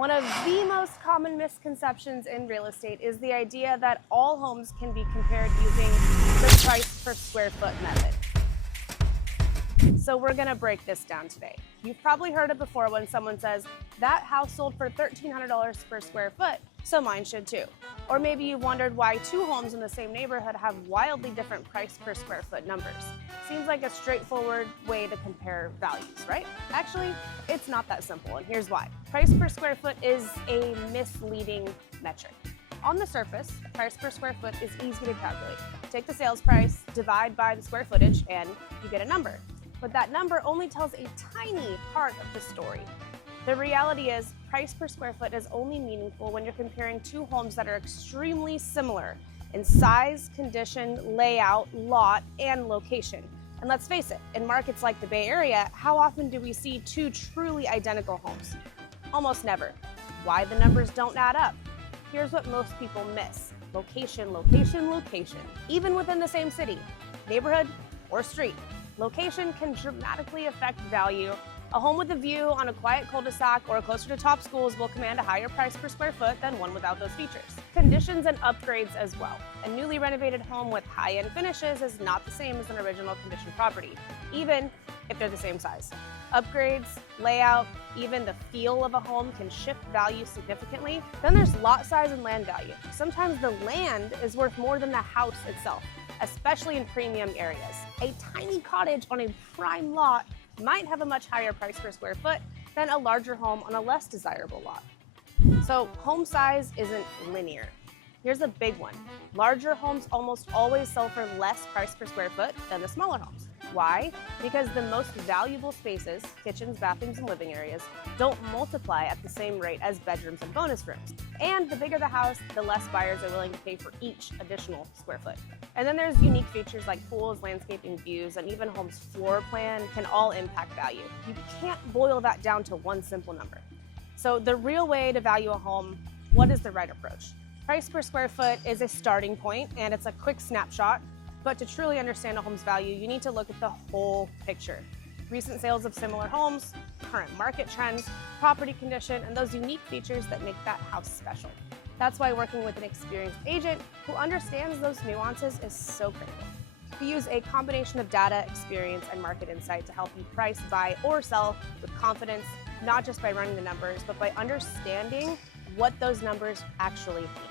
One of the most common misconceptions in real estate is the idea that all homes can be compared using the price per square foot method. So we're going to break this down today. You've probably heard it before when someone says, that house sold for $1,300 per square foot, so mine should too. Or maybe you wondered why two homes in the same neighborhood have wildly different price per square foot numbers. Seems like a straightforward way to compare values, right? Actually, it's not that simple, and here's why. Price per square foot is a misleading metric. On the surface, price per square foot is easy to calculate. Take the sales price, divide by the square footage, and you get a number. But that number only tells a tiny part of the story. The reality is, price per square foot is only meaningful when you're comparing two homes that are extremely similar in size, condition, layout, lot, and location. And let's face it, in markets like the Bay Area, how often do we see two truly identical homes? Almost never. Why the numbers don't add up? Here's what most people miss. Location, location, location. Even within the same city, neighborhood, or street, location can dramatically affect value. A home with a view on a quiet cul-de-sac or closer to top schools will command a higher price per square foot than one without those features. Conditions and upgrades as well. A newly renovated home with high-end finishes is not the same as an original condition property, even if they're the same size. Upgrades, layout, even the feel of a home can shift value significantly. Then there's lot size and land value. Sometimes the land is worth more than the house itself, especially in premium areas. A tiny cottage on a prime lot might have a much higher price per square foot than a larger home on a less desirable lot. So home size isn't linear. Here's a big one. Larger homes almost always sell for less price per square foot than the smaller homes. Why? Because the most valuable spaces, kitchens, bathrooms, and living areas, don't multiply at the same rate as bedrooms and bonus rooms. And the bigger the house, the less buyers are willing to pay for each additional square foot. And then there's unique features like pools, landscaping, views, and even home's floor plan can all impact value. You can't boil that down to one simple number. So the real way to value a home, what is the right approach? Price per square foot is a starting point, and it's a quick snapshot. But to truly understand a home's value, you need to look at the whole picture. Recent sales of similar homes, current market trends, property condition, and those unique features that make that house special. That's why working with an experienced agent who understands those nuances is so critical. We use a combination of data, experience, and market insight to help you price, buy, or sell with confidence, not just by running the numbers, but by understanding what those numbers actually mean.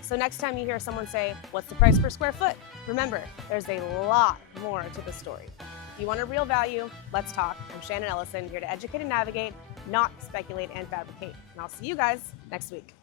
So next time you hear someone say, what's the price per square foot? Remember, there's a lot more to the story. If you want a real value, let's talk. I'm Shannon Ellison, here to educate and navigate, not speculate and fabricate. And I'll see you guys next week.